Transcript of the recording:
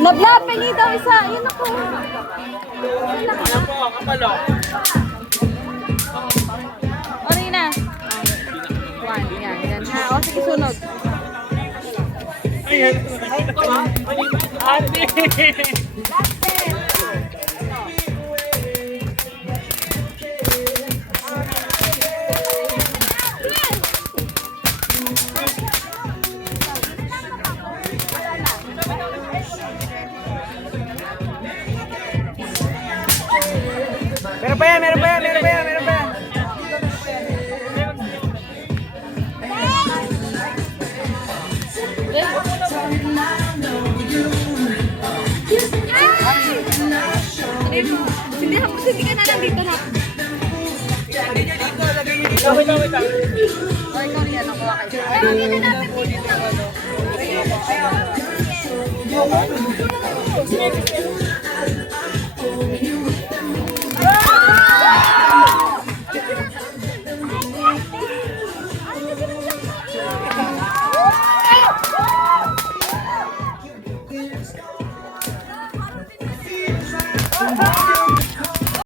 Nablap, pengi daw isa. Yun ako. Ano po, kapalo? Ori na. One, yan, yan. Ha, o sige, sunod. Ayan. Ate! Meron pa yan, meron pa yan, meron pa yan, meron pa yan. Hindi ka na lang dito na. Wait lang, wait lang. O, ikaw yan, nakuha kayo. Ay, hindi na natin dito.